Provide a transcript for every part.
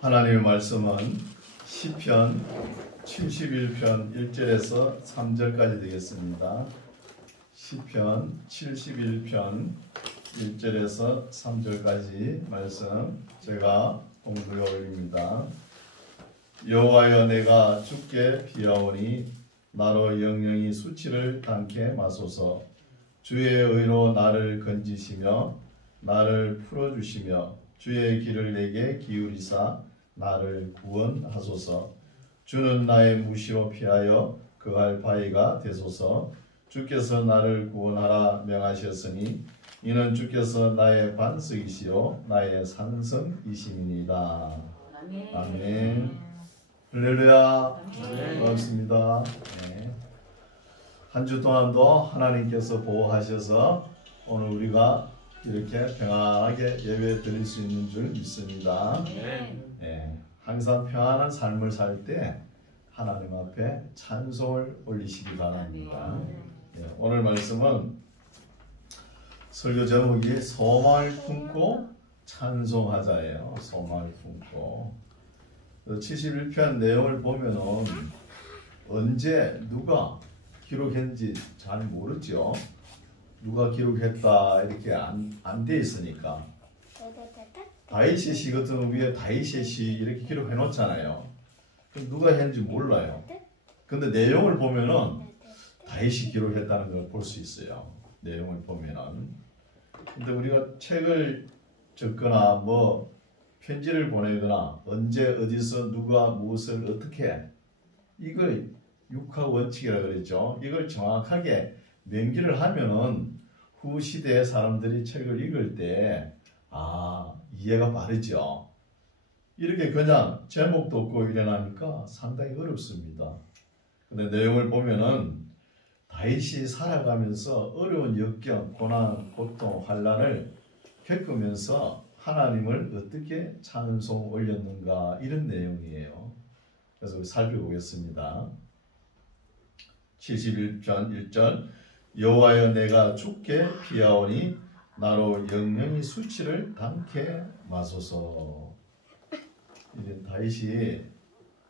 하나님의 말씀은 시편 71편 1절에서 3절까지 되겠습니다. 시편 71편 1절에서 3절까지 말씀 제가 공부해 올립니다. 여호와여, 내가 주께 비하오니 나로 영영이 수치를 당케 마소서. 주의 의로 나를 건지시며 나를 풀어주시며 주의 길을 내게 기울이사 나를 구원하소서. 주는 나의 무시로 피하여 거할 바위가 되소서. 주께서 나를 구원하라 명하셨으니 이는 주께서 나의 반석이시요 나의 산성이심이니이다. 아멘. 아멘. 할렐루야. 반갑습니다. 네. 한 주 동안도 하나님께서 보호하셔서 오늘 우리가 이렇게 평안하게 예배 드릴 수 있는 줄 믿습니다. 네. 항상 평안한 삶을 살 때 하나님 앞에 찬송을 올리시기 바랍니다. 네. 오늘 말씀은 설교 제목이 소망을 품고 찬송하자예요. 소망을 품고. 71편 내용을 보면은 언제 누가 기록했는지 잘 모르죠. 누가 기록했다 이렇게 안 돼 있으니까. 다윗의 시 같은 경우 위에 다윗의 시 이렇게 기록해 놓잖아요. 그럼 누가 했는지 몰라요. 근데 내용을 보면은 다윗이 기록했다는 걸 볼 수 있어요. 내용을 보면은. 근데 우리가 책을 적거나 뭐 편지를 보내거나 언제 어디서 누가 무엇을 어떻게, 이걸 육하 원칙이라 그랬죠. 이걸 정확하게 명기를 하면은 후 시대의 사람들이 책을 읽을 때 이해가 바르죠. 이렇게 그냥 제목도 없고 일어나니까 상당히 어렵습니다. 근데 내용을 보면은 다윗이 살아가면서 어려운 역경, 고난, 고통, 환난을 겪으면서 하나님을 어떻게 찬송 올렸는가, 이런 내용이에요. 그래서 우리 살펴보겠습니다. 71편 1절 여호와여, 내가 주께 피하오니 나로 영영이 수치를 당케 마소서. 이제 다윗이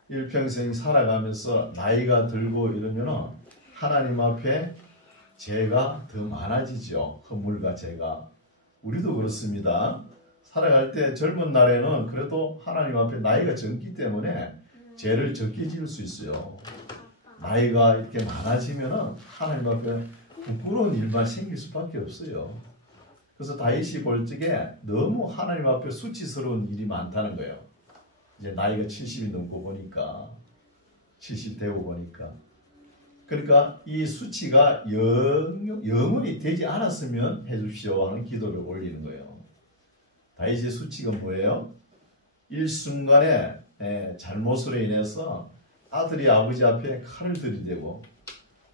일평생 살아가면서 나이가 들고 이러면 하나님 앞에 죄가 더 많아지죠. 허물과 죄가. 우리도 그렇습니다. 살아갈 때 젊은 날에는 그래도 하나님 앞에 나이가 적기 때문에 죄를 적게 지을 수 있어요. 나이가 이렇게 많아지면 하나님 앞에 부끄러운 일만 생길 수밖에 없어요. 그래서 다윗이 볼 적에 너무 하나님 앞에 수치스러운 일이 많다는 거예요. 이제 나이가 70이 넘고 보니까, 70 되고 보니까. 그러니까 이 수치가 영원히 되지 않았으면 해주십시오 하는 기도를 올리는 거예요. 다윗의 수치가 뭐예요? 일순간에 잘못으로 인해서 아들이 아버지 앞에 칼을 들이대고,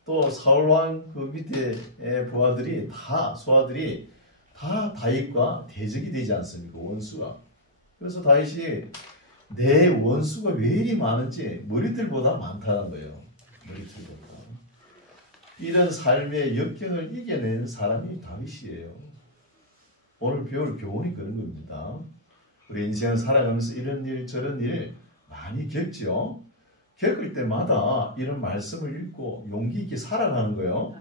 또 사울왕 그 밑에 부하들이 소아들이 다 다윗과 대적이 되지 않습니까? 원수가. 그래서 다윗이 내 원수가 왜 이리 많은지 머리들보다 많다는 거예요. 머리들보다. 이런 삶의 역경을 이겨낸 사람이 다윗이에요. 오늘 배울 교훈이 그런 겁니다. 우리 인생을 살아가면서 이런 일 저런 일 많이 겪죠. 겪을 때마다 이런 말씀을 읽고 용기 있게 살아가는 거예요.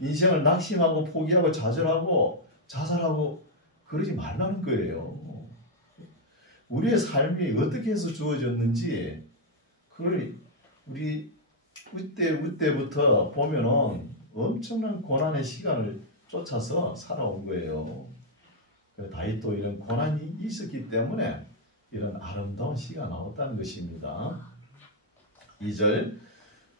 인생을 낙심하고 포기하고 좌절하고 자살하고 그러지 말라는 거예요. 우리의 삶이 어떻게 해서 주어졌는지 그걸 우리 그때부터 보면은 엄청난 고난의 시간을 쫓아서 살아온 거예요. 다윗도 이런 고난이 있었기 때문에 이런 아름다운 시가 나왔다는 것입니다. 2절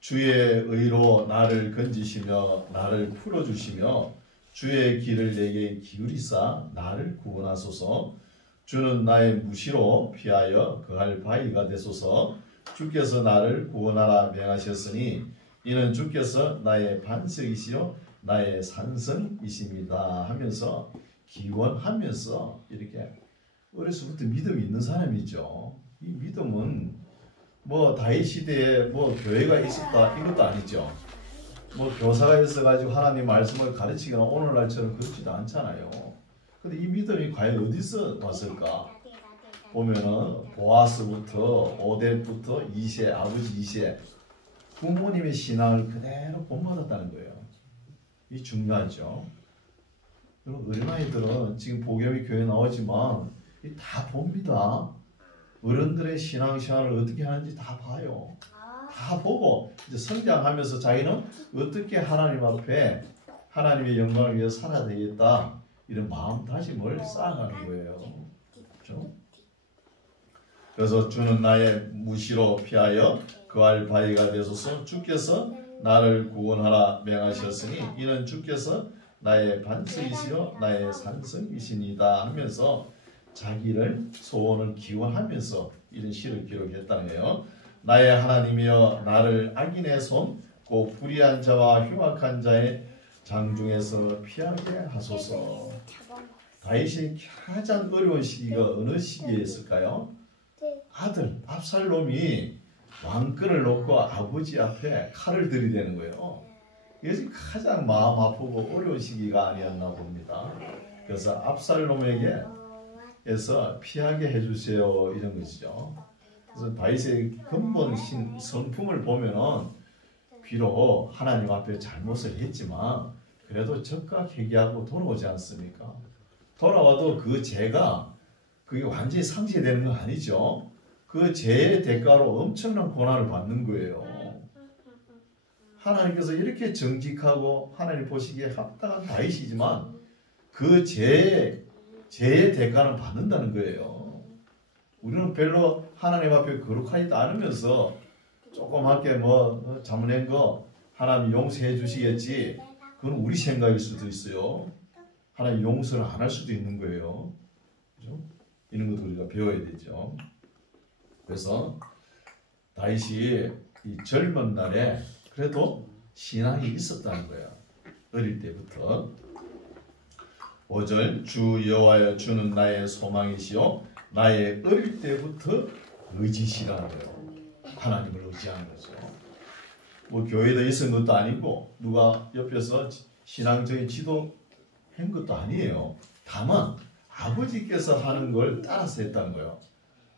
주의 의로 나를 건지시며 나를 풀어주시며 주의 길을 내게 기울이사 나를 구원하소서. 주는 나의 무시로 피하여 거할 바위가 되소서. 주께서 나를 구원하라 명하셨으니 이는 주께서 나의 반석이시요 나의 산성이십니다 하면서 기원하면서 이렇게 어려서부터 믿음이 있는 사람이죠. 이 믿음은 뭐 다윗 시대에 뭐 교회가 있었다 이것도 아니죠. 뭐 교사가 있어가지고 하나님 말씀을 가르치거나 오늘날처럼 그렇지도 않잖아요. 근데 이 믿음이 과연 어디서 왔을까? 보면은 보아스부터 오뎁부터 이세 아버지 이세 부모님의 신앙을 그대로 본받았다는 거예요. 이 중요하죠. 그리고 어린아이들은 지금 복염이 교회 나오지만 다 봅니다. 어른들의 신앙생활을 어떻게 하는지 다 봐요. 다 보고 이제 성장하면서 자기는 어떻게 하나님 앞에 하나님의 영광을 위해서 살아야 되겠다 이런 마음다짐을 쌓아가는 거예요. 그렇죠? 그래서 주는 나의 무시로 피하여 거할 바위가 되소서. 주께서 나를 구원하라 명하셨으니 이는 주께서 나의 반석이시요 나의 산성이시니다 하면서 자기를 소원을 기원하면서 이런 시를 기록했다는 거예요. 나의 하나님이여 나를 악인의 손 곧 불의한 자와 흉악한 자의 장중에서 피하게 하소서. 다윗이 가장 어려운 시기가 어느 시기였을까요? 아들 압살롬이 왕권을 놓고 아버지 앞에 칼을 들이대는 거예요. 이것이 가장 마음 아프고 어려운 시기가 아니었나 봅니다. 그래서 압살롬에게서 피하게 해주세요 이런 것이죠. 그래서 다윗의 근본 성품을 보면은 비록 하나님 앞에 잘못을 했지만 그래도 적각 회개하고 돌아오지 않습니까? 돌아와도 그 죄가 그게 완전히 상쇄되는 건 아니죠. 그 죄의 대가로 엄청난 고난을 받는 거예요. 하나님께서 이렇게 정직하고 하나님 보시기에 합당한 다윗이지만 그 죄의 대가는 받는다는 거예요. 우리는 별로 하나님 앞에 거룩하지도 않으면서 조그맣게 뭐 잘못한 거 하나님 용서해 주시겠지. 그건 우리 생각일 수도 있어요. 하나님 용서를 안 할 수도 있는 거예요. 그렇죠? 이런 것도 우리가 배워야 되죠. 그래서 다윗이 이 젊은 날에 그래도 신앙이 있었다는 거예요. 어릴 때부터. 5절 주 여호와여 주는 나의 소망이시요 나의 어릴 때부터 의지시라는 거예요. 하나님을 의지하는 거죠. 뭐 교회에 있은 것도 아니고 누가 옆에서 신앙적인 지도한 것도 아니에요. 다만 아버지께서 하는 걸 따라서 했다는 거예요.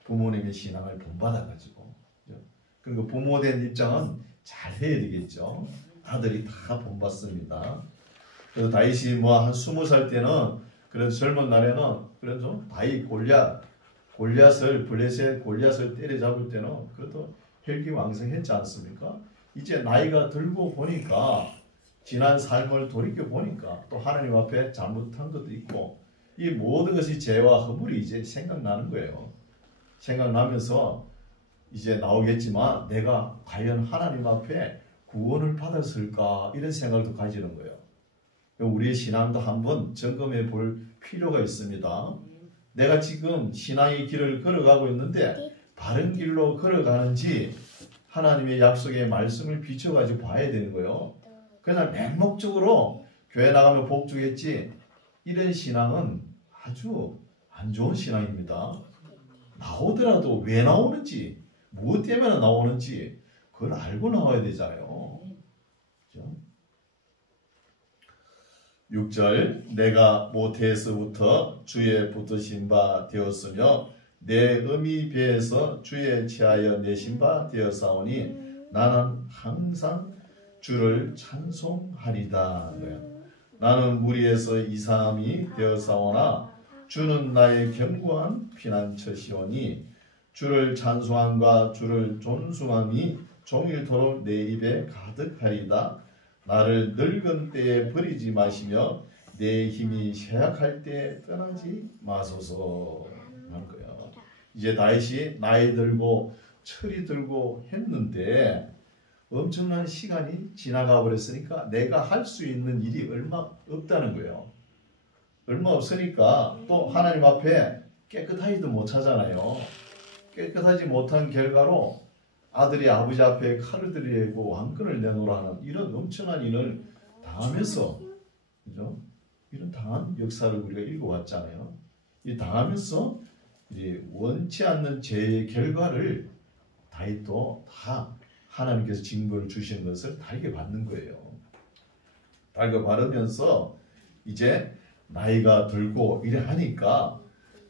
부모님의 신앙을 본받아가지고. 그리고 부모된 입장은 잘 해야 되겠죠. 아들이 다 본받습니다. 그래서 다윗이 뭐 한 20살 때는 그래도 젊은 날에는 그래도 다윗 골리앗을 블레셋 골리앗을 때려잡을 때는 그래도 혈기왕성했지 않습니까? 이제 나이가 들고 보니까 지난 삶을 돌이켜 보니까 또 하나님 앞에 잘못한 것도 있고 이 모든 것이 죄와 허물이 이제 생각나는 거예요. 생각나면서 이제 나오겠지만 내가 과연 하나님 앞에 구원을 받았을까 이런 생각도 가지는 거예요. 우리의 신앙도 한번 점검해 볼 필요가 있습니다. 내가 지금 신앙의 길을 걸어가고 있는데 바른 길로 걸어가는지 하나님의 약속의 말씀을 비춰가지고 봐야 되는 거예요. 그냥 맹목적으로 교회 나가면 복 주겠지 이런 신앙은 아주 안 좋은 신앙입니다. 나오더라도 왜 나오는지 무엇 때문에 나오는지 그걸 알고 나와야 되잖아요. 그렇죠? 6절 내가 모태에서부터 주의 붙드신 바 되었으며 내 어미 배에서 주의 취하여 내신 바 되었사오니 나는 항상 주를 찬송하리다. 나는 무리에서 이상함이 되었사오나 주는 나의 견고한 피난처시오니 주를 찬송함과 주를 존숭함이 종일토록 내 입에 가득하리다. 나를 늙은 때에 버리지 마시며 내 힘이 쇠약할 때 떠나지 마소서 한 거예요. 이제 다윗이 나이 들고 철이 들고 했는데 엄청난 시간이 지나가 버렸으니까 내가 할 수 있는 일이 얼마 없다는 거예요. 얼마 없으니까 또 하나님 앞에 깨끗하지도 못하잖아요. 깨끗하지 못한 결과로 아들이 아버지 앞에 칼을 들이대고 왕권을 내놓으라는 이런 엄청난 일을 당하면서, 그죠? 이런 당한 역사를 우리가 읽어왔잖아요. 이 당하면서 이 원치 않는 죄의 결과를 다윗도 다 하나님께서 징벌을 주신 것을 달게 받는 거예요. 달게 받으면서 이제 나이가 들고 이래 하니까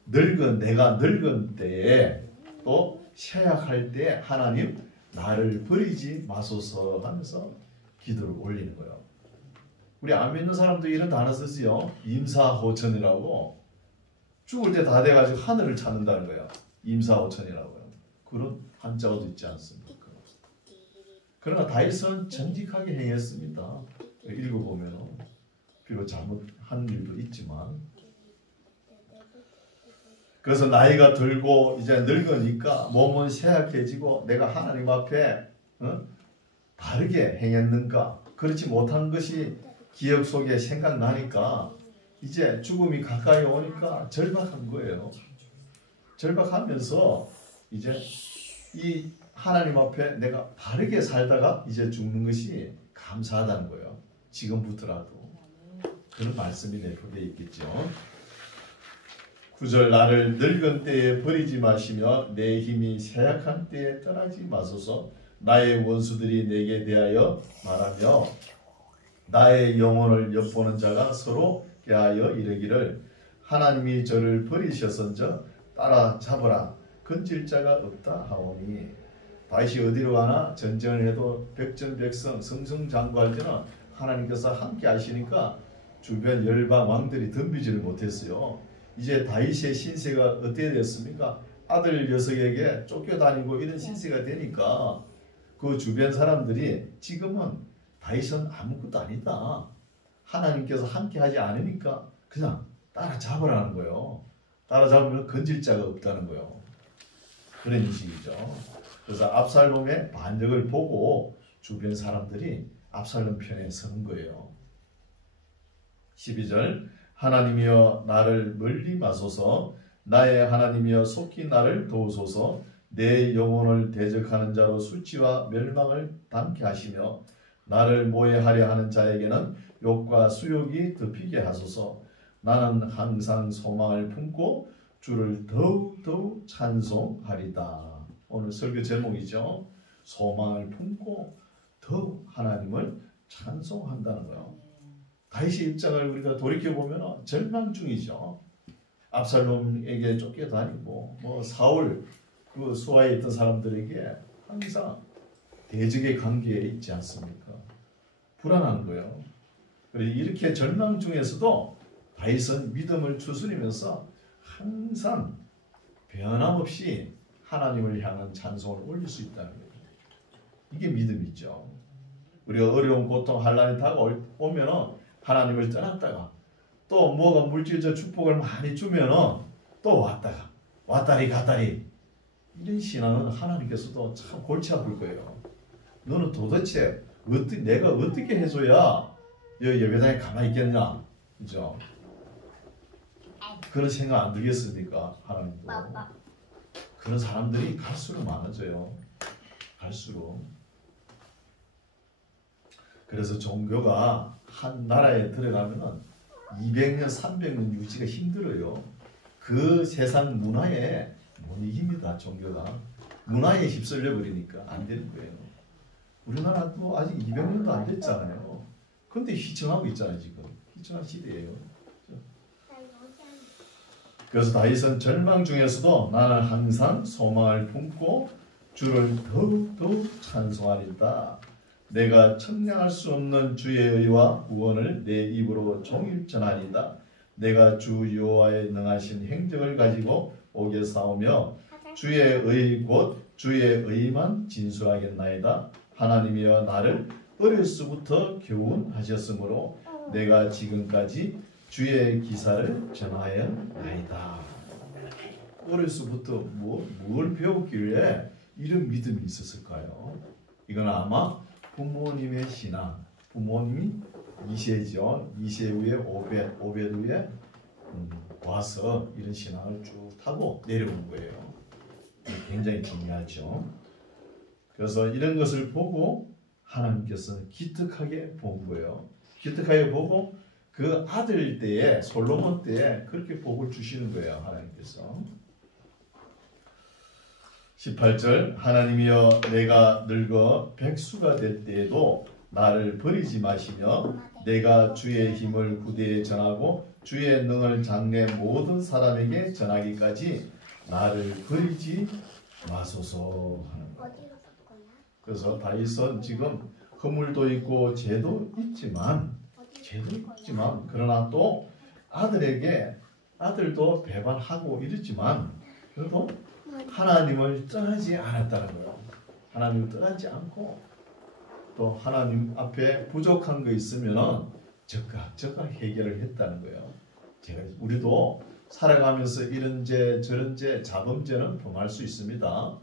내가 늙은 때에 또 쇠약할 때 하나님 나를 버리지 마소서 하면서 기도를 올리는 거예요. 우리 안 믿는 사람도 이런 단어 쓰지요. 임사호천이라고. 죽을 때 다 돼가지고 하늘을 찾는다는 거예요. 임사호천이라고요. 그런 한자어도 있지 않습니까? 그러나 다윗은 정직하게 행했습니다. 읽어보면 비록 잘못한 일도 있지만, 그래서 나이가 들고 이제 늙으니까 몸은 쇠약해지고 내가 하나님 앞에 바르게 행했는가, 그렇지 못한 것이 기억 속에 생각나니까 이제 죽음이 가까이 오니까 절박한 거예요. 절박하면서 이제 이 하나님 앞에 내가 바르게 살다가 이제 죽는 것이 감사하다는 거예요. 지금부터라도. 그런 말씀이 내포되어 있겠죠. 9절 나를 늙은 때에 버리지 마시며 내 힘이 쇠약한 때에 떠나지 마소서. 나의 원수들이 내게 대하여 말하며 나의 영혼을 엿보는 자가 서로 대하여 이르기를 하나님이 저를 버리셨은저 따라잡으라 건질 자가 없다 하오니. 다시 어디로 가나 전쟁을 해도 백전백성 승승장구할 때는 하나님께서 함께 하시니까 주변 열방 왕들이 덤비지를 못했어요. 이제 다윗의 신세가 어떻게 됐습니까? 아들 녀석에게 쫓겨다니고 이런 신세가 되니까 그 주변 사람들이 지금은 다윗은 아무것도 아니다. 하나님께서 함께 하지 않으니까 그냥 따라잡으라는 거예요. 따라잡으면 건질 자가 없다는 거예요. 그런 인식이죠. 그래서 압살롬의 반역을 보고 주변 사람들이 압살롬 편에 서는 거예요. 12절 하나님이여 나를 멀리 마소서. 나의 하나님이여 속히 나를 도우소서. 내 영혼을 대적하는 자로 수치와 멸망을 당케 하시며 나를 모해하려 하는 자에게는 욕과 수욕이 덮이게 하소서. 나는 항상 소망을 품고 주를 더욱 찬송하리다. 오늘 설교 제목이죠. 소망을 품고 더욱 하나님을 찬송한다는 거예요. 다윗의 입장을 우리가 돌이켜보면 절망 중이죠. 압살롬에게 쫓겨다니고 사울 그 수하에 있던 사람들에게 항상 대적의 관계에 있지 않습니까? 불안한 거예요. 이렇게 절망 중에서도 다윗은 믿음을 추스리면서 항상 변함없이 하나님을 향한 찬송을 올릴 수 있다는 거예요. 이게 믿음이죠. 우리가 어려운 고통, 환난이 다가오면 하나님을 떠났다가 또 뭐가 물질적 축복을 많이 주면 또 왔다리 갔다리 이런 신앙은 하나님께서도 참 골치 아플 거예요. 너는 도대체 내가 어떻게 해줘야 예배당에 가만히 있겠냐? 그죠? 그런 생각 안 들겠습니까? 하나님도. 그런 사람들이 갈수록 많아져요. 갈수록. 그래서 종교가 한 나라에 들어가면 200년, 300년 유지가 힘들어요. 그 세상 문화에 못 이깁니다. 종교가. 문화에 휩쓸려 버리니까 안 되는 거예요. 우리나라도 아직 200년도 안 됐잖아요. 그런데 휘청하고 있잖아요. 지금. 휘청한 시대예요. 그래서 다윗은 절망 중에서도 나는 항상 소망을 품고 주를 더욱 찬송하리다. 내가 청량할 수 없는 주의 의와 구원을 내 입으로 종일 전하리다. 내가 주 여호와의 능하신 행적을 가지고 옥에 싸우며 주의 의 곧 주의 의만 진술하겠나이다. 하나님이여 나를 어려서부터 교훈하셨으므로 내가 지금까지 주의 기사를 전하였나이다. 어려서부터 뭘 배웠길래 이런 믿음이 있었을까요? 이건 아마 부모님의 신앙, 부모님이 이세죠. 이세 후에 오벳 후에 와서 이런 신앙을 쭉 타고 내려온 거예요. 굉장히 중요하죠. 그래서 이런 것을 보고 하나님께서 기특하게 본 거예요. 기특하게 보고 그 아들 때에 솔로몬 때에 그렇게 복을 주시는 거예요. 하나님께서. 18절 하나님이여 내가 늙어 백수가 될 때에도 나를 버리지 마시며 내가 주의 힘을 구대에 전하고 주의 능을 장래 모든 사람에게 전하기까지 나를 버리지 마소서 하는 거예요. 그래서 다윗은 지금 허물도 있고 죄도 있지만 그러나 또 아들도 배반하고 이랬지만 그래도 하나님을 떠나지 않았다는 거예요. 하나님을 떠나지 않고 또 하나님 앞에 부족한 거 있으면 적극 해결을 했다는 거예요. 우리도 살아가면서 이런 죄 저런 죄 자범죄는 범할 수 있습니다.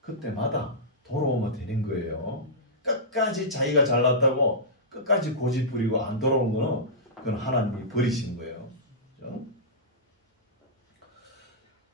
그때마다 돌아오면 되는 거예요. 끝까지 자기가 잘났다고 끝까지 고집 부리고 안 돌아오는 거는 그건 하나님이 버리신 거예요.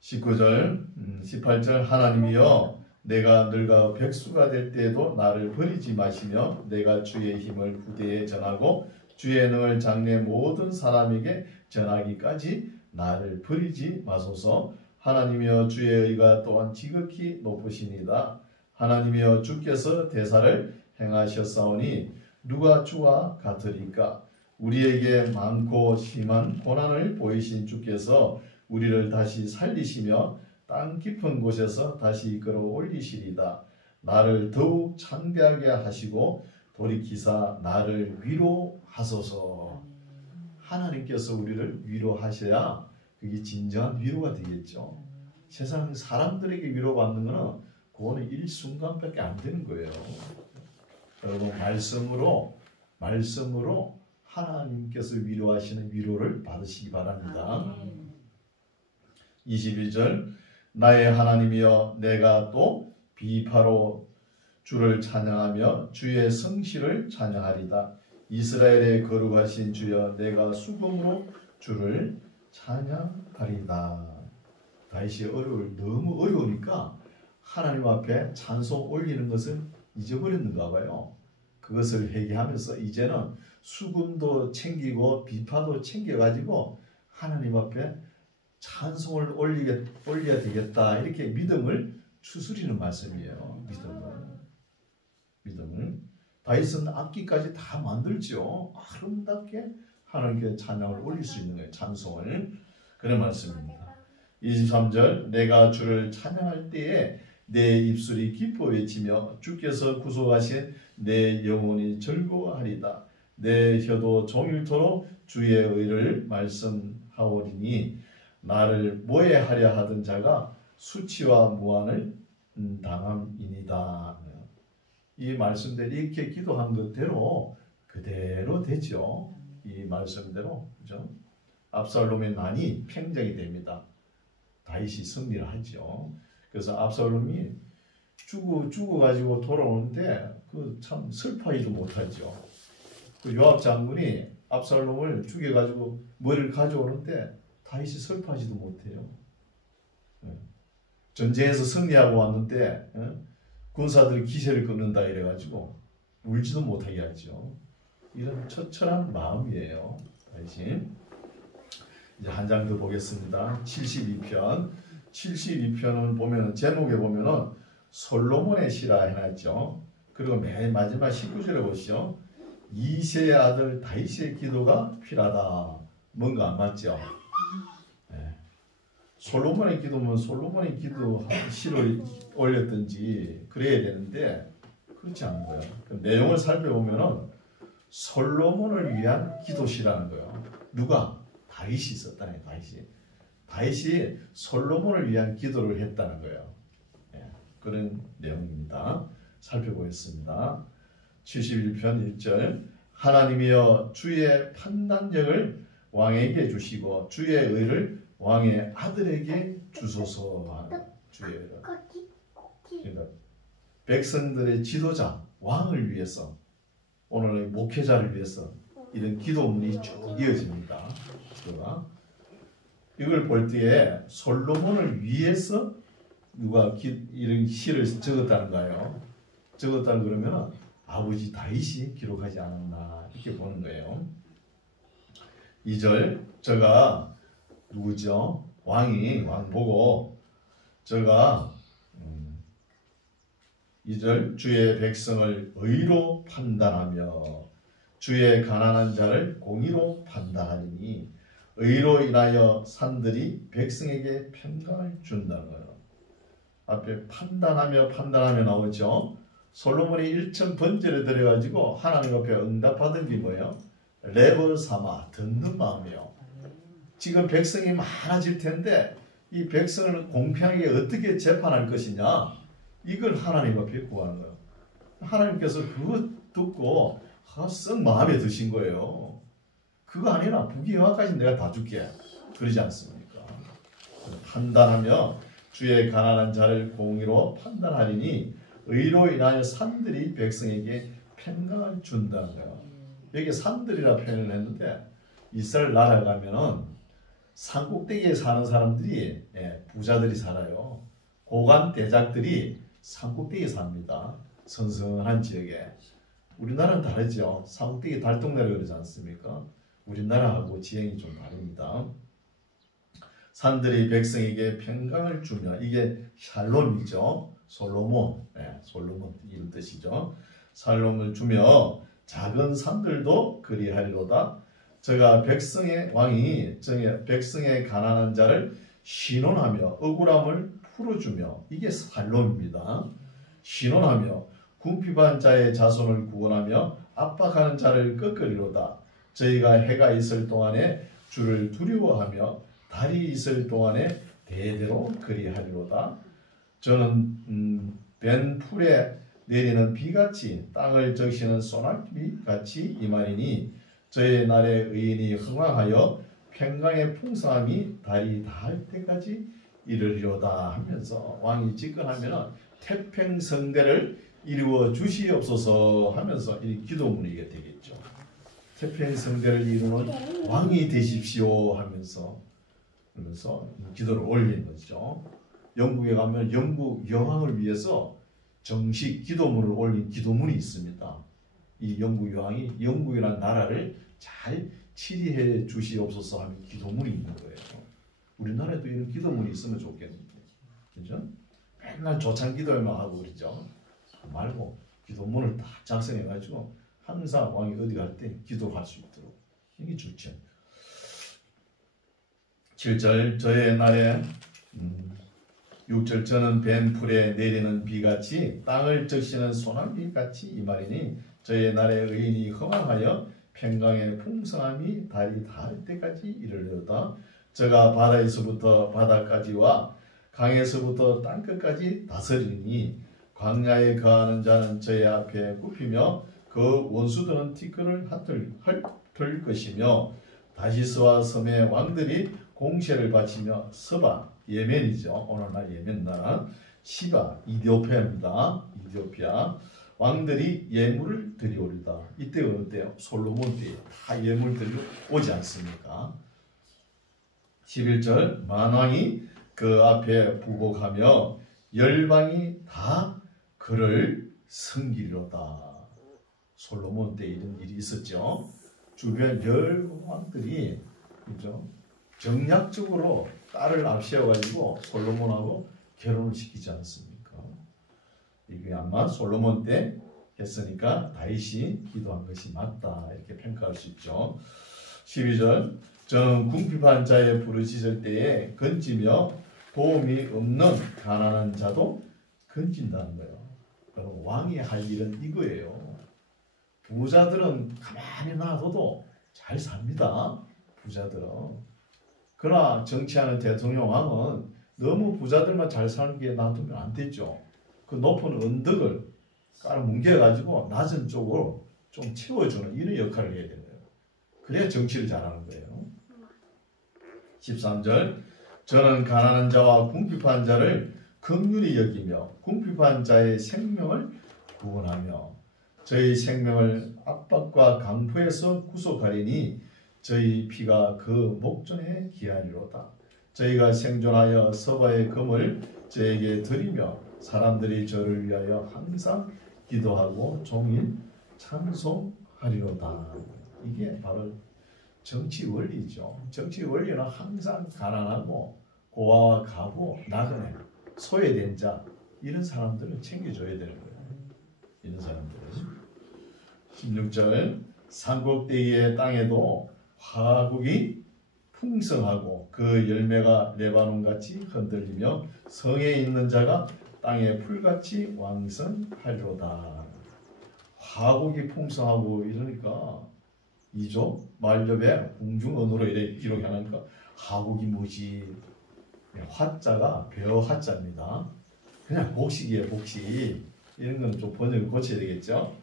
19절 18절 하나님이여 내가 늙어 백수가 될 때에도 나를 버리지 마시며 내가 주의 힘을 후대에 전하고 주의 능을 장래 모든 사람에게 전하기까지 나를 버리지 마소서. 하나님이여 주의 의가 또한 지극히 높으시니다. 하나님이여 주께서 대사를 행하셨사오니 누가 주와 같으리까. 우리에게 많고 심한 고난을 보이신 주께서 우리를 다시 살리시며 땅 깊은 곳에서 다시 끌어올리시리다. 나를 더욱 창대하게 하시고 돌이키사 나를 위로하소서. 하나님께서 우리를 위로하셔야 그게 진정한 위로가 되겠죠. 세상 사람들에게 위로받는 거는 그거는 일순간밖에 안 되는 거예요. 여러분 말씀으로 하나님께서 위로하시는 위로를 받으시기 바랍니다. 21절 나의 하나님이여 내가 또 비파로 주를 찬양하며 주의 성실을 찬양하리다. 이스라엘의 거룩하신 주여 내가 수금으로 주를 찬양하리다. 다윗이 너무 어려우니까 하나님 앞에 찬송 올리는 것을 잊어버렸는가 봐요. 그것을 회개하면서 이제는 수금도 챙기고 비파도 챙겨가지고 하나님 앞에 찬송을 올려야 되겠다. 이렇게 믿음을 추스리는 말씀이에요. 믿음을. 다윗은 악기까지 다 만들죠. 아름답게 하나님께 찬양을 올릴 수 있는 거예요. 찬송을. 그런 말씀입니다. 23절 내가 주를 찬양할 때에 내 입술이 기뻐 외치며 주께서 구속하신 내 영혼이 즐거워하리다. 내 혀도 종일토록 주의 의를 말씀하오리니 나를 모해하려 하던 자가 수치와 무한을 당함이니이다. 이 말씀대로 이렇게 기도한 것대로 그대로 되죠. 이 말씀대로. 그죠? 압살롬의 난이 팽정이 됩니다. 다윗이 승리를 하죠. 그래서 압살롬이 죽어가지고 돌아오는데 그 참 슬퍼하지도 못하죠. 그 요압 장군이 압살롬을 죽여가지고 머리를 가져오는데 다윗이 슬퍼하지도 못해요. 전쟁에서 승리하고 왔는데 군사들이 기세를 끊는다 이래가지고 울지도 못하게 하죠. 이런 처절한 마음이에요. 다윗이. 이제 한 장 더 보겠습니다. 72편. 72편은 보면은 제목에 보면은 솔로몬의 시라 해놨죠. 그리고 맨 마지막 19절에 보시죠. 이새의 아들 다윗의 기도가 필요하다. 뭔가 안 맞죠? 네. 솔로몬의 기도면 솔로몬의 기도 시를 올렸든지 그래야 되는데 그렇지 않은 거예요. 그 내용을 살펴보면은 솔로몬을 위한 기도시라는 거예요. 누가? 다윗이 있었다는 거예요. 다윗이 솔로몬을 위한 기도를 했다는 거예요. 네, 그런 내용입니다. 살펴보겠습니다. 71편 1절 하나님이여 주의 판단력을 왕에게 주시고 주의 의를 왕의 아들에게 주소서. 주의 의를. 그러니까 백성들의 지도자 왕을 위해서 오늘의 목회자를 위해서 이런 기도문이 쭉 이어집니다. 이걸 볼 때에 솔로몬을 위해서 누가 이런 시를 적었다는가요? 적었다는 그러면 아버지 다윗이 기록하지 않았나 이렇게 보는 거예요. 2절 저가 누구죠? 왕 보고 저가 2절 주의 백성을 의로 판단하며 주의 가난한 자를 공의로 판단하니 의로 인하여 산들이 백성에게 평강을 준다는 거예요. 앞에 판단하며 나오죠. 솔로몬이 일천 번제를 드려가지고 하나님 앞에 응답받은 게 뭐예요? 랩을 삼아 듣는 마음이에요. 지금 백성이 많아질 텐데 이 백성을 공평하게 어떻게 재판할 것이냐, 이걸 하나님 앞에 구하는 거예요. 하나님께서 그거 듣고 썩 마음에 드신 거예요. 그거 아니라 부귀영화까지 내가 다 줄게, 그러지 않습니까? 판단하며 주의 가난한 자를 공의로 판단하리니 의로 인하여 산들이 백성에게 평강을 준다는 거예요. 여기 산들이라 표현을 했는데 이스라엘 나라 가면은 산꼭대기에 사는 사람들이, 부자들이 살아요. 고관 대작들이 산꼭대기에 삽니다. 선선한 지역에. 우리나라는 다르죠. 산꼭대기 달동네라 그러지 않습니까? 우리나라하고 지형이 좀 다릅니다. 산들이 백성에게 평강을 주며, 이게 샬롬이죠. 솔로몬, 솔로몬 이런 뜻이죠. 샬롬을 주며 작은 산들도 그리하리로다. 저가 백성의 왕이 백성의 가난한 자를 신원하며 억울함을 풀어주며, 이게 샬롬입니다. 신원하며 궁핍한 자의 자손을 구원하며 압박하는 자를 꺾으리로다. 저희가 해가 있을 동안에 주를 두려워하며 달이 있을 동안에 대대로 그리하리로다. 저는 벤 풀에 내리는 비같이 땅을 적시는 소나기같이 임하리니 저의 날에 의인이 흥왕하여 평강의 풍성함이 달이 닿을 때까지 이르리로다 하면서, 왕이 집권하면 태평성대를 이루어 주시옵소서 하면서 이 기도문이 되겠죠. 태평성대를 이루는 왕이 되십시오 하면서 기도를 올리는 거죠. 영국에 가면 영국 여왕을 위해서 정식 기도문을 올린 기도문이 있습니다. 이 영국 여왕이 영국이라는 나라를 잘 치리해 주시옵소서 하는 기도문이 있는 거예요. 우리나라에도 이런 기도문이 있으면 좋겠는데, 그죠? 맨날 조찬 기도만 하고 그러죠. 말고 기도문을 다 작성해가지고 항상 왕이 어디 갈 때 기도할 수 있도록, 이게 좋죠. 7절 저의 날에 6절 저는 벤 풀에 내리는 비같이 땅을 적시는 소나기같이 임하리니 저의 날에 의인이 허망하여 평강의 풍성함이 달이 닿을 때까지 이르리로다. 저가 바다에서부터 바다까지와 강에서부터 땅끝까지 다스리니 광야에 거하는 자는 저의 앞에 굽히며 그 원수들은 티끌을 핥을 것이며 다시스와 섬의 왕들이 공세를 바치며 서바, 예멘이죠. 오늘날 예멘 나라, 시바, 이디오피아입니다. 이디오피아 왕들이 예물을 드리오리다. 이때 어느 때요? 솔로몬 때 다 예물 드리러 오지 않습니까? 11절 만왕이 그 앞에 부복하며 열방이 다 그를 섬기리로다. 솔로몬 때 이런 일이 있었죠. 주변 열왕들이, 그죠? 정략적으로 딸을 앞세워가지고 솔로몬하고 결혼을 시키지 않습니까? 이게 아마 솔로몬 때 했으니까 다윗이 기도한 것이 맞다, 이렇게 평가할 수 있죠. 12절 저는 궁핍한 자의 부르짖을 때에 건지며 도움이 없는 가난한 자도 건진다는 거예요. 그럼 왕이 할 일은 이거예요. 부자들은 가만히 놔둬도 잘 삽니다. 부자들은. 그러나 정치하는 대통령 왕은 너무 부자들만 잘 사는 게 놔두면 안 되죠. 그 높은 언덕을 깔아뭉개가지고 낮은 쪽으로 좀 채워주는 이런 역할을 해야 되는 거예요. 그래야 정치를 잘하는 거예요. 13절 저는 가난한 자와 궁핍한 자를 긍휼히 여기며 궁핍한 자의 생명을 구원하며 저희 생명을 압박과 강포에서 구속하리니 저희 피가 그 목전에 기하리로다. 저희가 생존하여 서바의 금을 저에게 드리며 사람들이 저를 위하여 항상 기도하고 종일 찬송하리로다. 이게 바로 정치 원리죠. 정치 원리는 항상 가난하고 고아와 가부, 나그네, 소외된 자, 이런 사람들을 챙겨줘야 되는 거예요. 이런 사람들은. 16절 산꼭대기의 땅에도 화국이 풍성하고 그 열매가 레바논같이 흔들리며 성에 있는 자가 땅에 풀같이 왕성하리로다. 화곡이 풍성하고 이러니까 이조 말엽의 궁중언어로 이렇게 기록하니까 화곡이 뭐지? 화자가 벼 화자입니다. 그냥 곡식이에요, 곡식. 이런 거는 좀 번역을 고쳐야 되겠죠.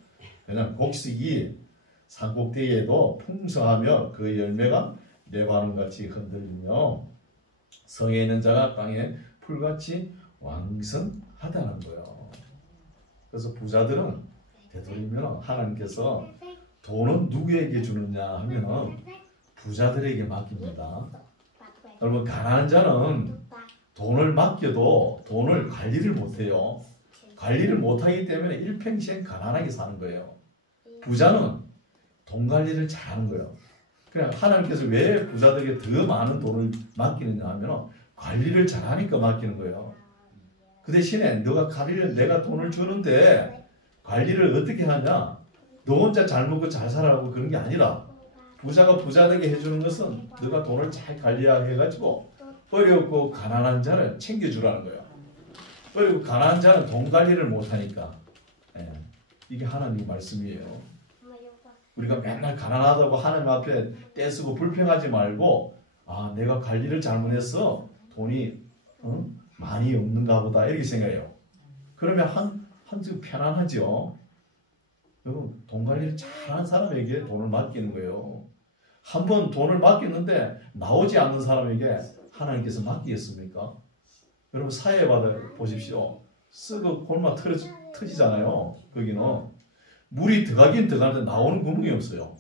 그냥 곡식이 산꼭대기에도 풍성하며 그 열매가 레바논같이 흔들리며 성에 있는 자가 땅에 풀같이 왕성하다는 거예요. 그래서 부자들은 되도록이면 하나님께서 돈은 누구에게 주느냐 하면 부자들에게 맡깁니다. 여러분, 가난한 자는 돈을 맡겨도 돈을 관리를 못해요. 관리를 못하기 때문에 일평생 가난하게 사는 거예요. 부자는 돈 관리를 잘하는 거예요. 그냥 하나님께서 왜 부자들에게 더 많은 돈을 맡기느냐 하면 관리를 잘하니까 맡기는 거예요. 그 대신에 너가 관리를, 내가 돈을 주는데 관리를 어떻게 하냐? 너 혼자 잘 먹고 잘 살아라고 그런 게 아니라 부자가 부자되게 해주는 것은 너가 돈을 잘 관리해가지고 어렵고 가난한 자를 챙겨주라는 거예요. 어렵고 가난한 자는 돈 관리를 못하니까. 이게 하나님의 말씀이에요. 우리가 맨날 가난하다고 하나님 앞에 떼쓰고 불평하지 말고, 아, 내가 관리를 잘못해서 돈이 많이 없는가 보다 이렇게 생각해요. 그러면 한층 편안하죠. 여러분, 돈 관리를 잘하는 사람에게 돈을 맡기는 거예요. 한번 돈을 맡겼는데 나오지 않는 사람에게 하나님께서 맡기겠습니까? 여러분, 사회 보십시오. 썩어 골마 터지잖아요. 거기는 물이 들어가긴 들어가는데 나오는 구멍이 없어요.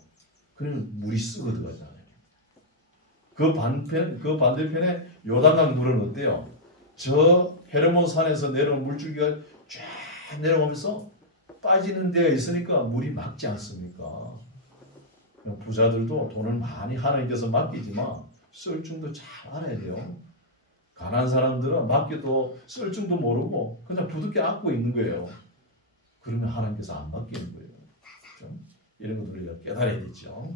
그러면 물이 썩어 들어가잖아요. 그 반대편에 요단강 물은 어때요? 저 헤르몬 산에서 내려온 물줄기가 쫙 내려오면서 빠지는 데가 있으니까 물이 막지 않습니까? 부자들도 돈을 많이 하나님께서 맡기지만 쓸 줄도 잘 알아야 돼요. 가난한 사람들은 맡겨도 쓸 줄도 모르고 그냥 부득이 안고 있는 거예요. 그러면 하나님께서 안 맡기는 거예요. 그렇죠? 이런 것들 우리가 깨달아야 되죠.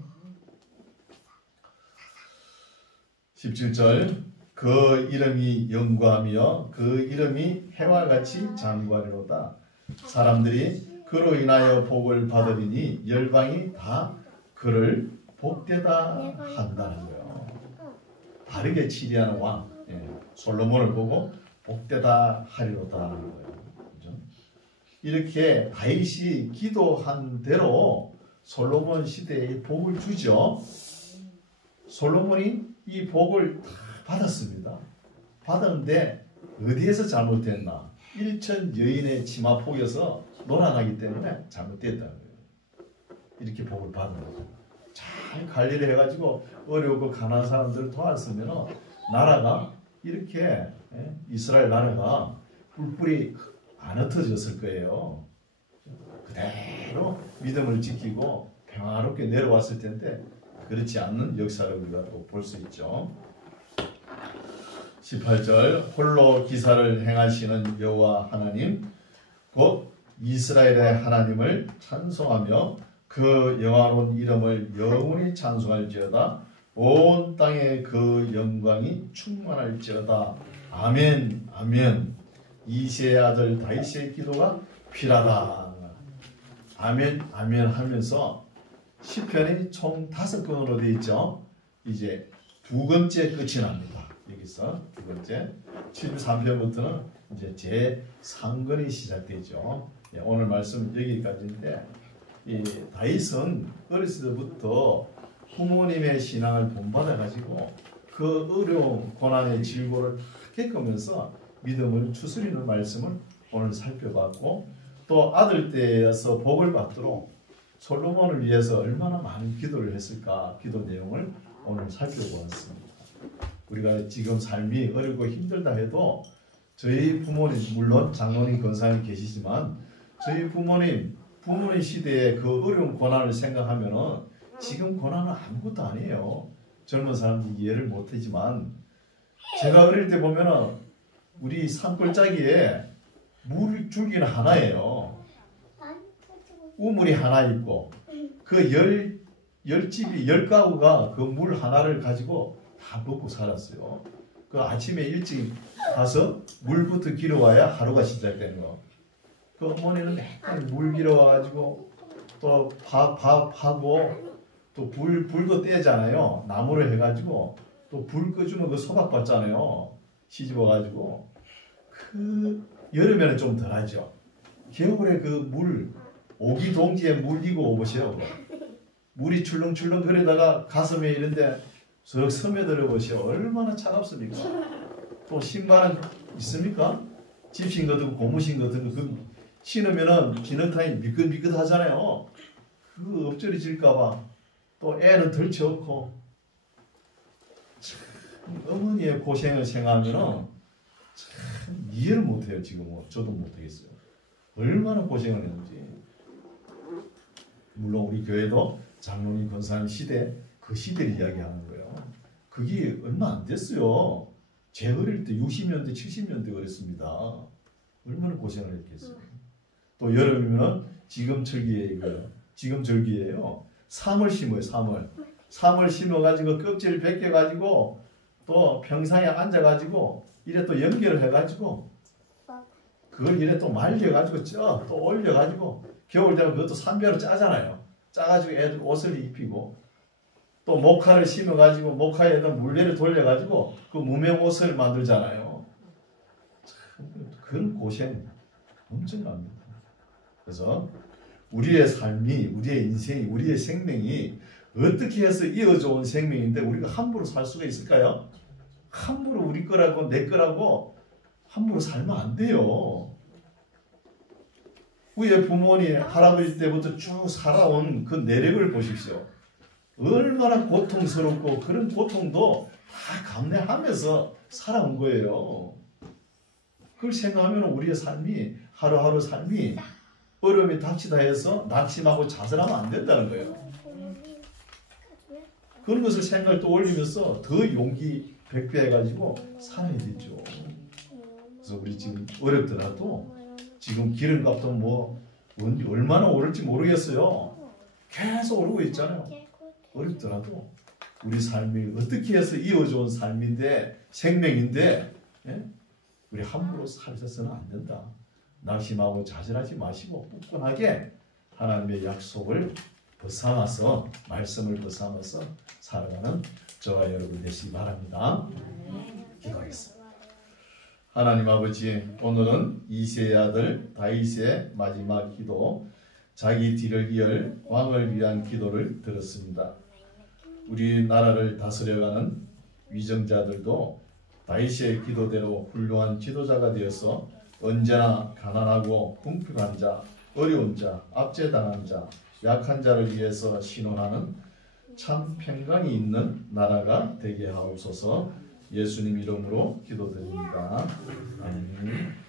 17절, 그 이름이 영구하며 그 이름이 해와 같이 장구하리로다. 사람들이 그로 인하여 복을 받으리니 열방이 다 그를 복되다 한다는 거예요. 다르게 치리하는 왕 솔로몬을 보고 복되다 하리로다 하는 거예요. 그렇죠? 이렇게 다윗이 기도한 대로 솔로몬 시대에 복을 주죠. 솔로몬이 이 복을 다 받았습니다. 받았는데 어디에서 잘못됐나? 일천 여인의 치마 폭에서 놀아나기 때문에 잘못됐다는 거예요. 이렇게 복을 받은 거죠. 잘 관리를 해가지고 어려우고 가난한 사람들을 도왔으면 나라가 이렇게 이스라엘 나라가 뿔뿔이 안 흩어졌을 거예요. 그대로 믿음을 지키고 평화롭게 내려왔을 텐데 그렇지 않는 역사를 우리가 또 볼 수 있죠. 18절, 홀로 기사를 행하시는 여호와 하나님 곧 이스라엘의 하나님을 찬송하며 그 영화로운 이름을 영원히 찬송할지어다. 온 땅에 그 영광이 충만할지어다. 아멘 아멘. 이새의 아들 다윗의 기도가 필하다. 아멘 아멘 하면서 시편이 총 5권으로 되어 있죠. 이제 두 번째 끝이 납니다. 여기서 두 번째 73편부터는 이제 제 3권이 시작되죠. 오늘 말씀 여기까지인데 이 다윗은 어렸을 때부터 부모님의 신앙을 본받아 가지고 그 어려운 고난의 질고를 다 겪으면서 믿음을 추스리는 말씀을 오늘 살펴봤고 또 아들 때에서 복을 받도록 솔로몬을 위해서 얼마나 많은 기도를 했을까 기도 내용을 오늘 살펴보았습니다. 우리가 지금 삶이 어렵고 힘들다 해도 저희 부모님 물론 장로님 권사님 계시지만 저희 부모님 시대에 그 어려운 고난을 생각하면은 지금 고난은 아무것도 아니에요. 젊은 사람들이 이해를 못하지만 제가 어릴 때 보면은 우리 산골짜기에 물 줄기는 하나예요. 우물이 하나 있고 그 10집이 10가구가 그 물 하나를 가지고 다 먹고 살았어요. 그 아침에 일찍 가서 물부터 길어와야 하루가 시작되는 거. 그 어머니는 맨날 물 길어와가지고 또 밥하고 또 불도 떼잖아요. 나무를 해가지고 또 불 끄주면 그 소박 받잖아요. 시집와가지고 그 여름에는 좀 덜하죠. 겨울에 그 물 오기 동지에 물리고 오보세요. 물이 출렁출렁 그러다가 가슴에 이런데 저 스며들어 보시오. 얼마나 차갑습니까? 또 신발은 있습니까? 집신 같은 거 고무신 같은 거 그 신으면은 기능타임 미끈미끈 하잖아요. 그 엎질러질까봐 또 애는 덜쳐놓고 어머니의 고생을 생각하면은 참 이해를 못해요. 지금은 저도 못하겠어요. 얼마나 고생을 했는지. 물론 우리 교회도 장로님 권사님 시대 그 시대를 이야기하는 거예요. 그게 얼마 안 됐어요. 제 어릴 때 60년대 70년대 그랬습니다. 얼마나 고생을 했겠어요. 또 여름이면 지금철기예요. 지금철기예요. 3월 심어요. 3월 심어가지고 껍질을 벗겨가지고 또 평상에 앉아가지고 이래 또 연결을 해가지고 그걸 이래 또 말려가지고 또 올려가지고 겨울 되면 그것도 산배로 짜잖아요. 짜가지고 애들 옷을 입히고 또 모카를 심어가지고 모카에다 물레를 돌려가지고 그 무명 옷을 만들잖아요. 참 그런 고생 엄청납니다. 그래서 우리의 삶이, 우리의 인생이, 우리의 생명이 어떻게 해서 이어져 온 생명인데 우리가 함부로 살 수가 있을까요? 함부로 우리 거라고 내 거라고 함부로 살면 안 돼요. 우리의 부모님, 할아버지 때부터 쭉 살아온 그 내력을 보십시오. 얼마나 고통스럽고 그런 고통도 다 감내하면서 살아온 거예요. 그걸 생각하면 우리의 삶이 하루하루 삶이 어려움이 닥치다 해서 낙심하고 자살하면 안 된다는 거예요. 그런 것을 생각을 또 올리면서 더 용기 백배해가지고 살아야 되죠. 그래서 우리 지금 어렵더라도 지금 기름값도 뭐 얼마나 오를지 모르겠어요. 계속 오르고 있잖아요. 어렵더라도 우리 삶이 어떻게 해서 이어져 온 삶인데 생명인데 우리 함부로 살아서는 안 된다. 낙심하고 자신하지 마시고 굳건하게 하나님의 약속을 벗삼아서 말씀을 벗삼아서 살아가는 저와 여러분 되시기 바랍니다. 기도하겠습니다. 하나님 아버지, 오늘은 이새의 아들 다윗의 마지막 기도, 자기 뒤를 이을 왕을 위한 기도를 들었습니다. 우리나라를 다스려가는 위정자들도 다윗의 기도대로 훌륭한 지도자가 되어서 언제나 가난하고 궁핍한 자, 어려운 자, 압제당한 자, 약한 자를 위해서 신원하는 참 평강이 있는 나라가 되게 하옵소서. 예수님 이름으로 기도드립니다. 아멘.